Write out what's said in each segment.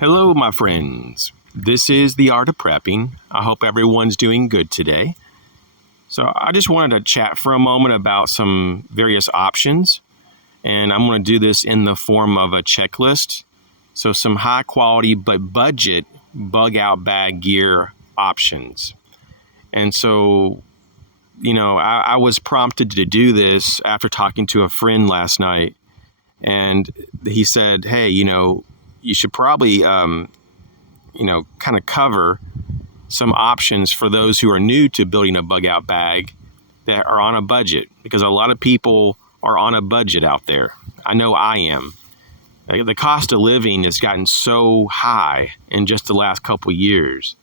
Hello, my friends. This is The Art of Prepping. I hope everyone's doing good today. So I just wanted to chat for a moment about some various options, and I'm going to do this in the form of a checklist. So some high quality but budget bug out bag gear options. And so, I was prompted to do this after talking to a friend last night, and he said, hey, you should probably, kind of cover some options for those who are new to building a bug out bag that are on a budget, because a lot of people are on a budget out there. I know I am. The cost of living has gotten so high in just the last couple of years.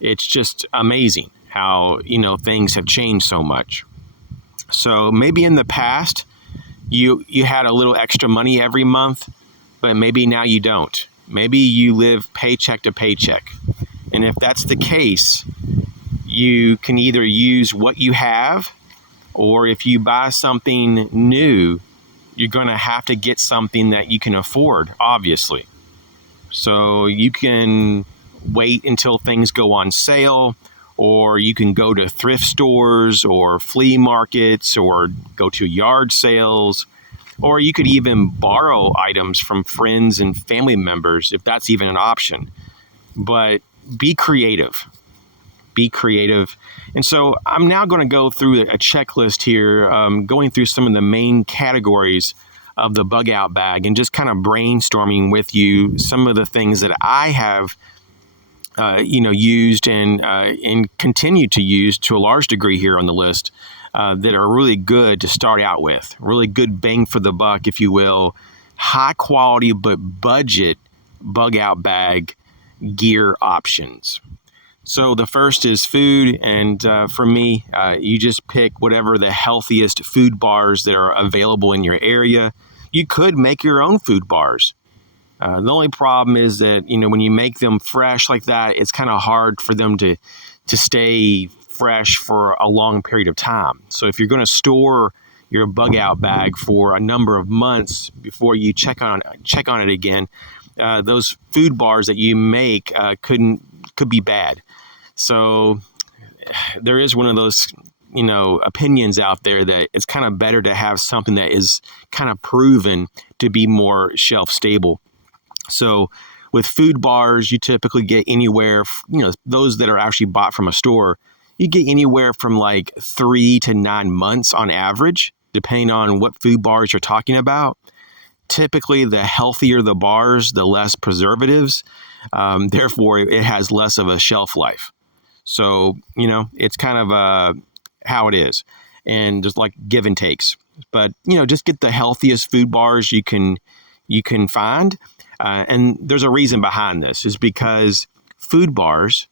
It's just amazing how, things have changed so much. So maybe in the past, you had a little extra money every month, but maybe now you don't. Maybe you live paycheck to paycheck. And if that's the case, you can either use what you have, or if you buy something new, you're going to have to get something that you can afford, obviously. So you can wait until things go on sale, or you can go to thrift stores or flea markets or go to yard sales. Or you could even borrow items from friends and family members, if that's even an option. But be creative. Be creative. And so I'm now going to go through a checklist here, going through some of the main categories of the bug out bag and just kind of brainstorming with you some of the things that I have used and continue to use to a large degree here on the list. That are really good to start out with, really good bang for the buck, if you will, high quality but budget bug out bag gear options. So the first is food, and for me, you just pick whatever the healthiest food bars that are available in your area. You could make your own food bars. The only problem is that, when you make them fresh like that, it's kind of hard for them to stay fresh for a long period of time. So if you're going to store your bug out bag for a number of months before you check on it again, those food bars that you make could be bad. So there is one of those opinions out there that it's kind of better to have something that is kind of proven to be more shelf stable. So with food bars, you typically get anywhere, those that are actually bought from a store, you get anywhere from like 3 to 9 months on average, depending on what food bars you're talking about. Typically, the healthier the bars, the less preservatives. Therefore, it has less of a shelf life. So, it's kind of how it is. And just like give and takes. But, just get the healthiest food bars you can find. And there's a reason behind this, is because food bars,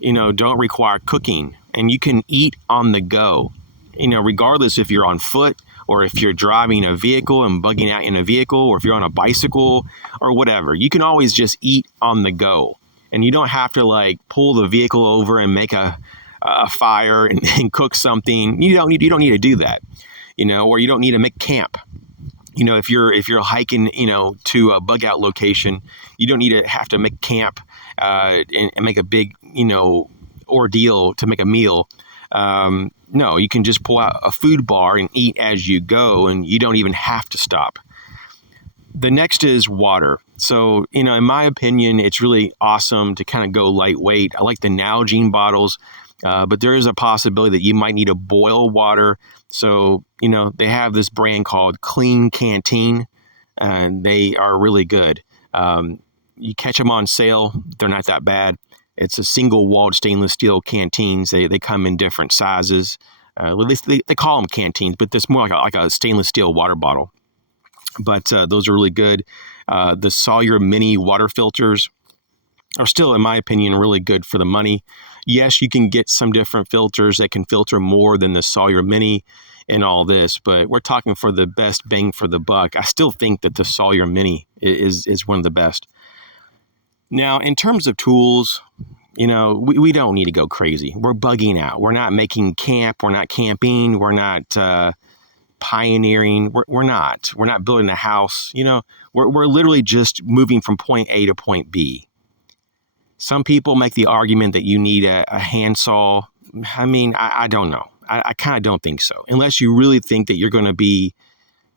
don't require cooking, and you can eat on the go, regardless if you're on foot or if you're driving a vehicle and bugging out in a vehicle, or if you're on a bicycle or whatever. You can always just eat on the go, and you don't have to pull the vehicle over and make a fire and cook something. You don't need to do that, or you don't need to make camp. If you're hiking, to a bug out location, you don't need to have to make camp and make a big, ordeal to make a meal. No, you can just pull out a food bar and eat as you go, and you don't even have to stop. The next is water. So, in my opinion, it's really awesome to kind of go lightweight. I like the Nalgene bottles, but there is a possibility that you might need to boil water. So, they have this brand called Clean Canteen, and they are really good. You catch them on sale. They're not that bad. It's a single-walled stainless steel canteens. They come in different sizes. They call them canteens, but it's more like a stainless steel water bottle. But those are really good. The Sawyer Mini water filters are still, in my opinion, really good for the money. Yes, you can get some different filters that can filter more than the Sawyer Mini and all this, but we're talking for the best bang for the buck. I still think that the Sawyer Mini is one of the best. Now, in terms of tools, we don't need to go crazy. We're bugging out. We're not making camp. We're not camping. We're not, pioneering. We're not. We're not building a house. We're literally just moving from point A to point B. Some people make the argument that you need a handsaw. I mean, I don't know. I kind of don't think so. Unless you really think that you're going to be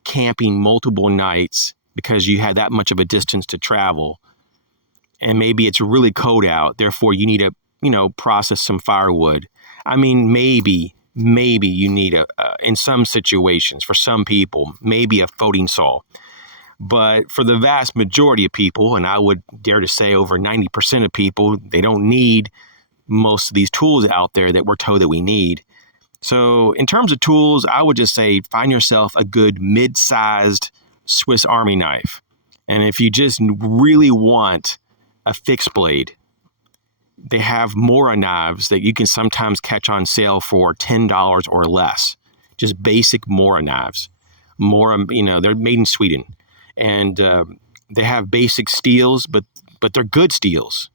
camping multiple nights because you have that much of a distance to travel. And maybe it's really cold out. Therefore, you need to, process some firewood. I mean, maybe you need in some situations, for some people, maybe a folding saw. But for the vast majority of people, and I would dare to say over 90% of people, they don't need most of these tools out there that we're told that we need. So in terms of tools, I would just say find yourself a good mid-sized Swiss Army knife. And if you just really want a fixed blade, they have Mora knives that you can sometimes catch on sale for $10 or less. Just basic Mora knives. Mora, they're made in Sweden. And they have basic steels, but they're good steels,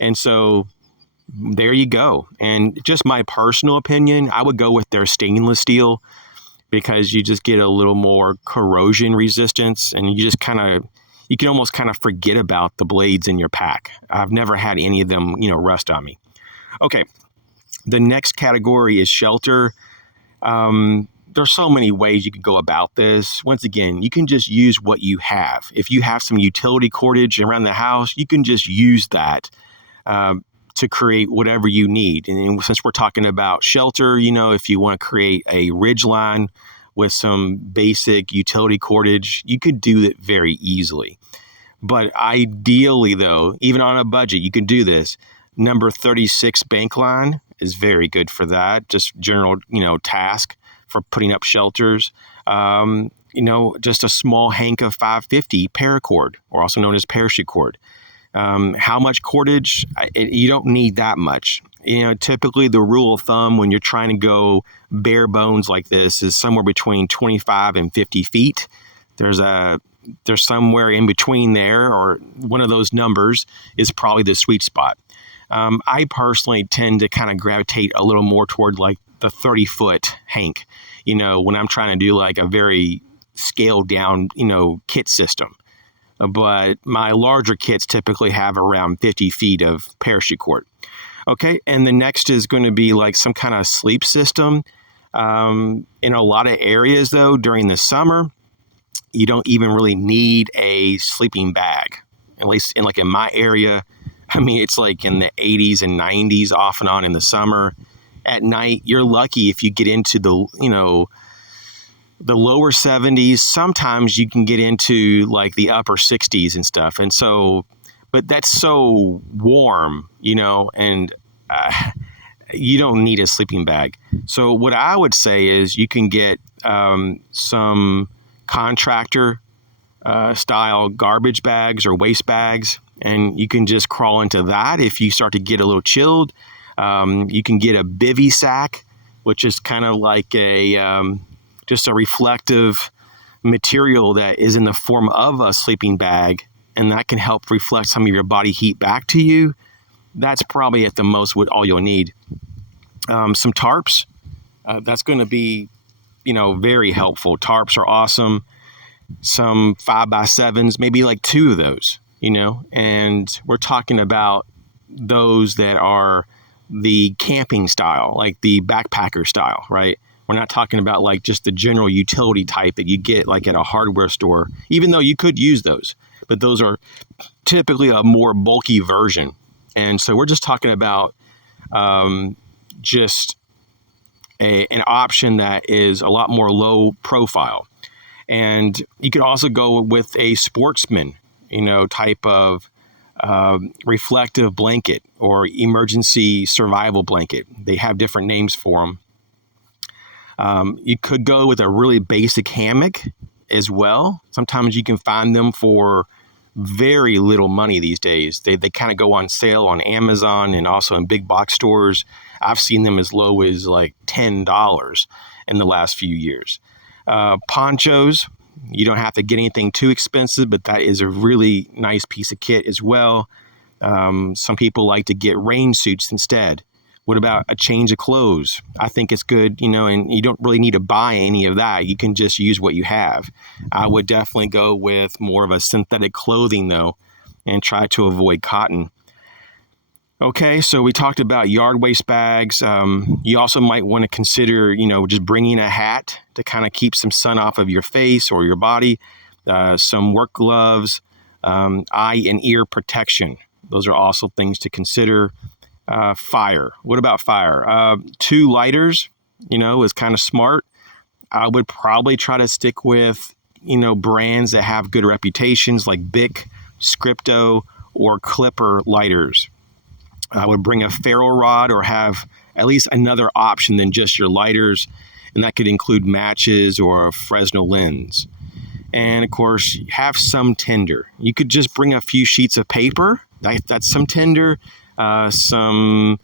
And so there you go. And just my personal opinion, I would go with their stainless steel because you just get a little more corrosion resistance, and you can almost kind of forget about the blades in your pack. I've never had any of them, rust on me. Okay. The next category is shelter. There's so many ways you can go about this. Once again, you can just use what you have. If you have some utility cordage around the house, you can just use that to create whatever you need. And since we're talking about shelter, if you want to create a ridge line with some basic utility cordage, you could do it very easily. But ideally, though, even on a budget, you can do this. Number 36 bank line is very good for that. Just general, task for putting up shelters. Just a small hank of 550 paracord, or also known as parachute cord. How much cordage? You don't need that much. Typically the rule of thumb when you're trying to go bare bones like this is somewhere between 25 and 50 feet. There's somewhere in between there, or one of those numbers is probably the sweet spot. I personally tend to kind of gravitate a little more toward like the 30-foot hank, when I'm trying to do like a very scaled down, kit system. But my larger kits typically have around 50 feet of parachute cord. Okay, and the next is going to be like some kind of sleep system. In a lot of areas, though, during the summer, you don't even really need a sleeping bag. At least in my area, it's like in the 80s and 90s off and on in the summer. At night, you're lucky if you get into the lower 70s. Sometimes you can get into like the upper 60s and stuff. And so, but that's so warm, and you don't need a sleeping bag. So what I would say is you can get some contractor style garbage bags or waste bags, and you can just crawl into that if you start to get a little chilled. You can get a bivy sack, which is kind of like just a reflective material that is in the form of a sleeping bag, and that can help reflect some of your body heat back to you. That's probably at the most what all you'll need. Some tarps, that's going to be, very helpful. Tarps are awesome. Some 5x7s, maybe like 2 of those, and we're talking about those that are the camping style, like the backpacker style, right? We're not talking about like just the general utility type that you get like at a hardware store, even though you could use those, but those are typically a more bulky version. And so we're just talking about just an option that is a lot more low profile. And you could also go with a sportsman, type of reflective blanket or emergency survival blanket. They have different names for them. You could go with a really basic hammock as well. Sometimes you can find them for very little money these days. They kind of go on sale on Amazon and also in big box stores. I've seen them as low as like $10 in the last few years. Ponchos, you don't have to get anything too expensive, but that is a really nice piece of kit as well. Some people like to get rain suits instead. What about a change of clothes? I think it's good, and you don't really need to buy any of that. You can just use what you have. I would definitely go with more of a synthetic clothing, though, and try to avoid cotton. Okay, so we talked about yard waste bags. You also might want to consider, just bringing a hat to kind of keep some sun off of your face or your body, some work gloves, eye and ear protection. Those are also things to consider. Fire. What about fire? 2 lighters, is kind of smart. I would probably try to stick with, brands that have good reputations like Bic, Scripto, or Clipper lighters. I would bring a ferro rod or have at least another option than just your lighters, and that could include matches or a Fresnel lens. And of course, have some tinder. You could just bring a few sheets of paper. That's some tinder. Some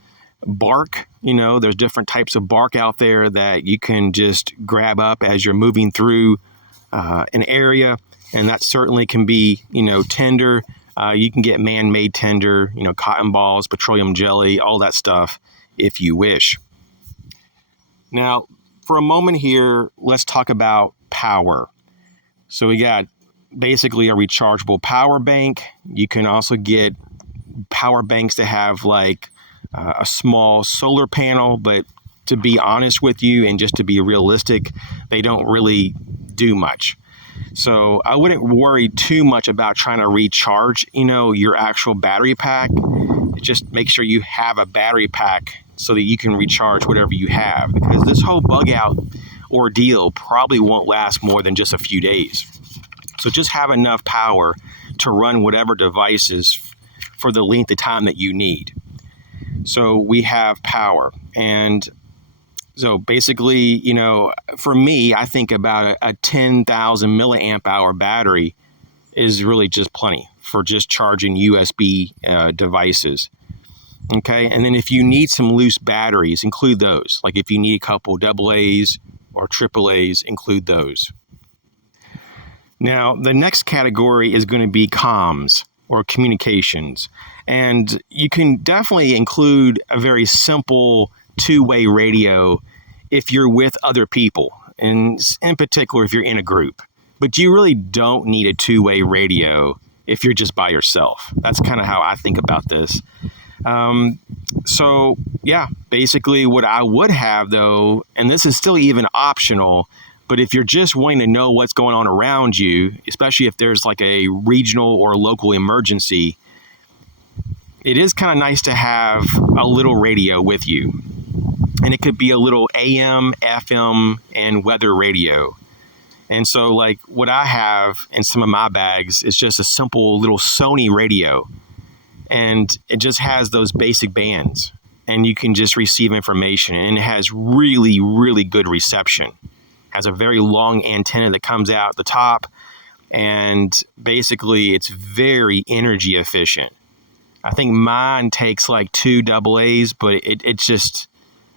bark, there's different types of bark out there that you can just grab up as you're moving through an area. And that certainly can be, tinder. You can get man-made tinder, cotton balls, petroleum jelly, all that stuff if you wish. Now, for a moment here, let's talk about power. So we got basically a rechargeable power bank. You can also get power banks that have like a small solar panel, but to be honest with you and just to be realistic, they don't really do much. So I wouldn't worry too much about trying to recharge, your actual battery pack. Just make sure you have a battery pack so that you can recharge whatever you have, because this whole bug out ordeal probably won't last more than just a few days. So just have enough power to run whatever devices for the length of time that you need. So we have power. And so basically, for me, I think about a 10,000 milliamp hour battery is really just plenty for just charging USB devices. Okay. And then if you need some loose batteries, include those. Like if you need a couple AA's or AAA's, include those. Now, the next category is going to be comms or communications. And you can definitely include a very simple 2-way radio if you're with other people, and in particular if you're in a group. But you really don't need a 2-way radio if you're just by yourself. That's kind of how I think about this. So yeah, basically what I would have though, and this is still even optional, but if you're just wanting to know what's going on around you, especially if there's like a regional or local emergency, it is kind of nice to have a little radio with you. And it could be a little AM, FM, and weather radio. And so like what I have in some of my bags is just a simple little Sony radio. And it just has those basic bands. And you can just receive information. And it has really, really good reception. Has a very long antenna that comes out the top, and basically it's very energy efficient. I think mine takes like 2 AA's, but it's just,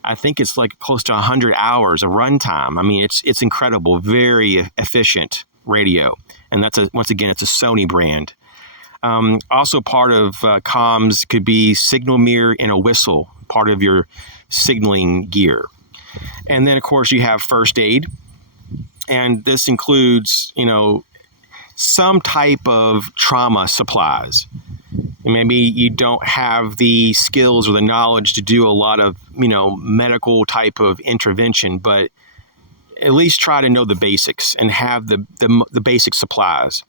I think it's like close to 100 hours of runtime. I mean, it's incredible, very efficient radio, and once again it's a Sony brand. Also, part of comms could be signal mirror and a whistle, part of your signaling gear. And then, of course, you have first aid. And this includes, some type of trauma supplies. And maybe you don't have the skills or the knowledge to do a lot of, medical type of intervention, but at least try to know the basics and have the basic supplies.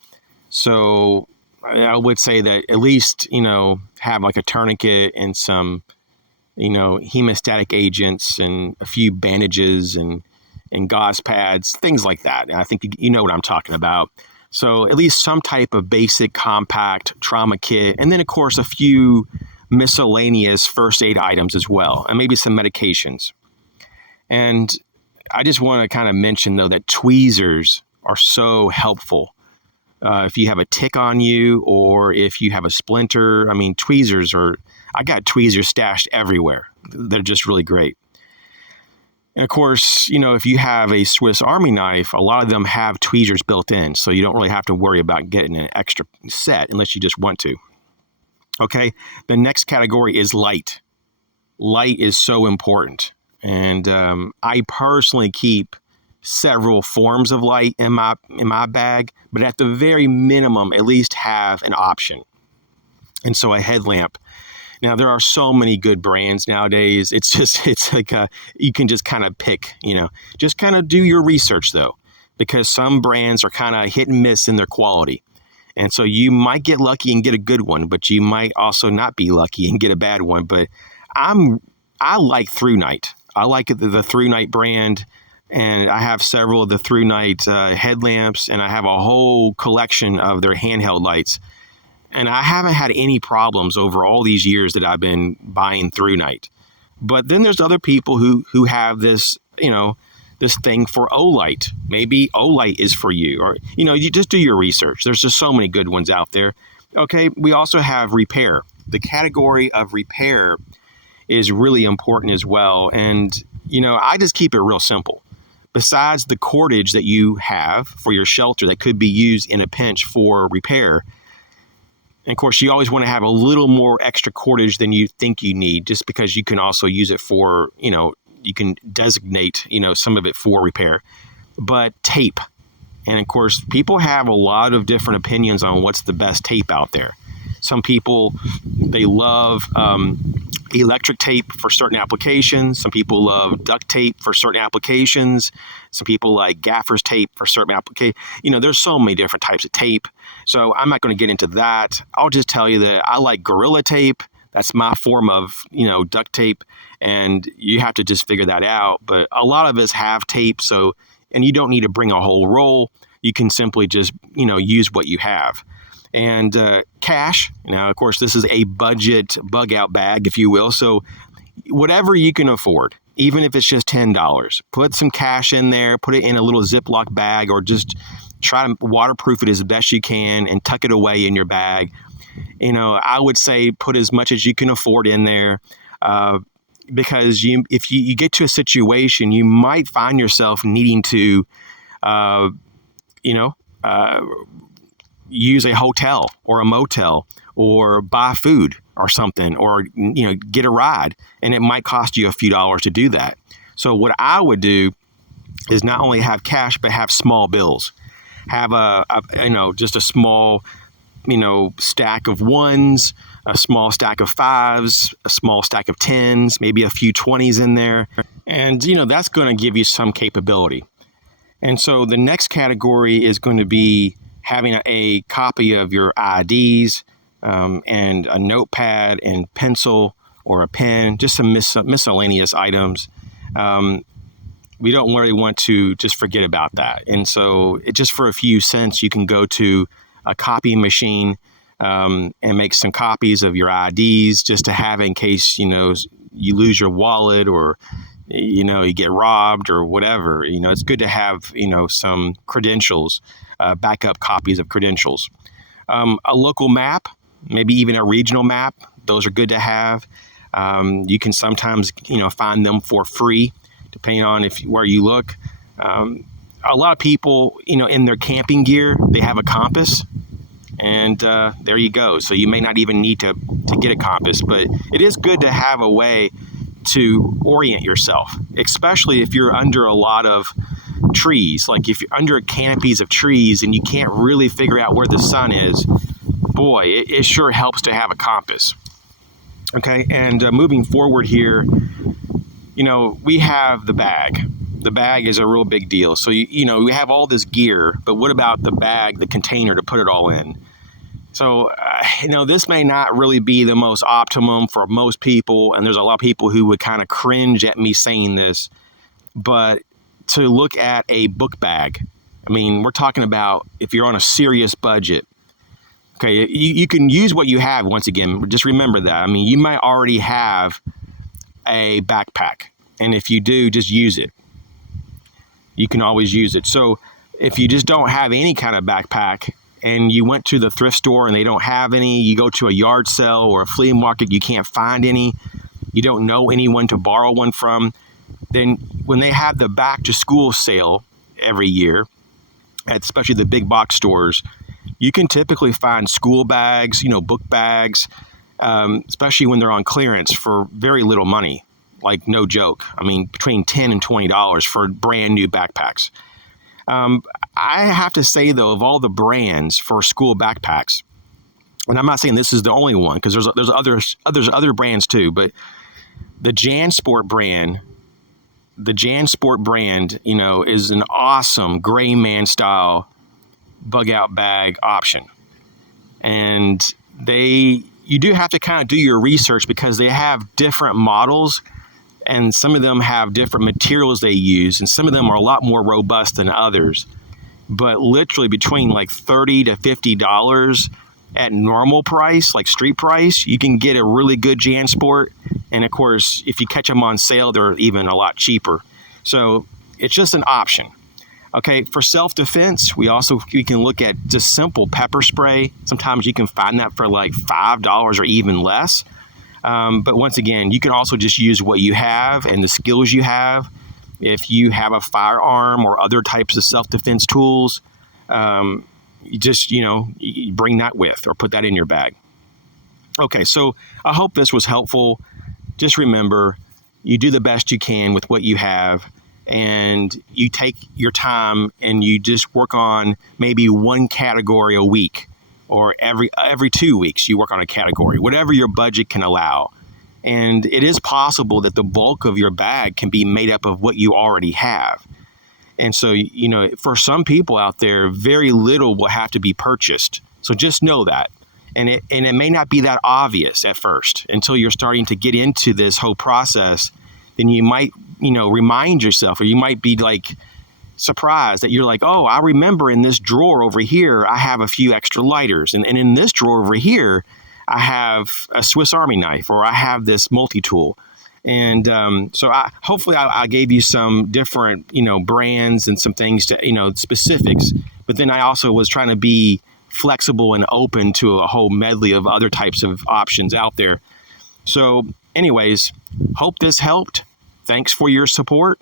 So I would say that at least, have like a tourniquet and some, hemostatic agents and a few bandages and gauze pads, things like that. And I think you know what I'm talking about. So at least some type of basic compact trauma kit. And then, of course, a few miscellaneous first aid items as well, and maybe some medications. And I just want to kind of mention, though, that tweezers are so helpful. If you have a tick on you or if you have a splinter, I got tweezers stashed everywhere. They're just really great. And of course, if you have a Swiss Army knife, a lot of them have tweezers built in, so you don't really have to worry about getting an extra set unless you just want to. Okay, the next category is light. light is so important. And I personally keep several forms of light in my bag, but at the very minimum, at least have an option. And so a headlamp. Now, there are so many good brands nowadays. It's like you can just kind of pick, just kind of do your research, though, because some brands are kind of hit and miss in their quality. And so you might get lucky and get a good one, but you might also not be lucky and get a bad one. But I like Through Night. I like the Through Night brand, and I have several of the Through Night headlamps, and I have a whole collection of their handheld lights. And I haven't had any problems over all these years that I've been buying Through Night. But then there's other people who have this, this thing for Olight. Maybe Olight is for you, or, you just do your research. There's just so many good ones out there. Okay, we also have repair. The category of repair is really important as well. And, I just keep it real simple. Besides the cordage that you have for your shelter that could be used in a pinch for repair, and of course, you always want to have a little more extra cordage than you think you need, just because you can also use it for, you can designate, some of it for repair. But tape. And of course, people have a lot of different opinions on what's the best tape out there. Some people, they love electric tape for certain applications. Some people love duct tape for certain applications. Some people like gaffer's tape for certain applications. There's so many different types of tape. So I'm not going to get into that. I'll just tell you that I like Gorilla Tape. That's my form of, duct tape. And you have to just figure that out. But a lot of us have tape. And you don't need to bring a whole roll. You can simply just, use what you have. And cash. Now, of course, this is a budget bug out bag, if you will. So whatever you can afford, even if it's just $10, put some cash in there, put it in a little Ziploc bag, or just try to waterproof it as best you can and tuck it away in your bag. I would say put as much as you can afford in there, because if you get to a situation, you might find yourself needing to, use a hotel or a motel or buy food or something, or, get a ride, and it might cost you a few dollars to do that. So what I would do is not only have cash, but have small bills. Have just a small, stack of ones, a small stack of fives, a small stack of tens, maybe a few 20s in there. And, that's going to give you some capability. And so the next category is going to be having a copy of your IDs, and a notepad and pencil or a pen, just some miscellaneous items. We don't really want to just forget about that. And so just for a few cents, you can go to a copy machine and make some copies of your IDs just to have in case, you lose your wallet, or, you get robbed or whatever. It's good to have, some credentials, backup copies of credentials. A local map, maybe even a regional map. Those are good to have. You can sometimes, find them for free, depending on where you look. A lot of people, in their camping gear, they have a compass, and there you go. So you may not even need to get a compass, but it is good to have a way to orient yourself, especially if you're under a lot of trees. Like if you're under canopies of trees and you can't really figure out where the sun is, boy, it sure helps to have a compass. Okay, and moving forward here, we have the bag. The bag is a real big deal. So, we have all this gear, but what about the bag, the container to put it all in? So, this may not really be the most optimum for most people, and there's a lot of people who would kind of cringe at me saying this, but to look at a book bag, we're talking about if you're on a serious budget. Okay, you can use what you have. Once again, just remember that. You might already have a backpack, and if you do, just use it. You can always use it. So if you just don't have any kind of backpack, and you went to the thrift store and they don't have any, you go to a yard sale or a flea market, you can't find any, you don't know anyone to borrow one from, then when they have the back to school sale every year, especially the big box stores, you can typically find school bags, book bags, especially when they're on clearance for very little money. Like, no joke. I mean, between $10 and $20 for brand new backpacks. I have to say, though, of all the brands for school backpacks, and I'm not saying this is the only one, because there's other brands too, but the JanSport brand, you know, is an awesome gray man style bug out bag option. And you do have to kind of do your research, because they have different models, and some of them have different materials they use, and some of them are a lot more robust than others. But literally between like $30 to $50 at normal price, like street price, you can get a really good JanSport. And of course, if you catch them on sale, they're even a lot cheaper. So it's just an option. Okay, for self-defense, we can look at just simple pepper spray. Sometimes you can find that for like $5 or even less. But once again, you can also just use what you have and the skills you have. If you have a firearm or other types of self-defense tools, you bring that with, or put that in your bag. Okay, so I hope this was helpful. Just remember, you do the best you can with what you have, and you take your time and you just work on maybe one category a week, or every 2 weeks you work on a category, whatever your budget can allow. And it is possible that the bulk of your bag can be made up of what you already have. And so, you know, for some people out there, very little will have to be purchased. So just know that. And it may not be that obvious at first until you're starting to get into this whole process. Then you might, remind yourself, or you might be like surprised that you're like, oh, I remember in this drawer over here, I have a few extra lighters. And in this drawer over here, I have a Swiss Army knife, or I have this multi-tool. And so hopefully I gave you some different, brands and some things to, specifics. But then I also was trying to be flexible and open to a whole medley of other types of options out there. So anyways, hope this helped. Thanks for your support.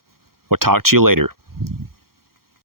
We'll talk to you later.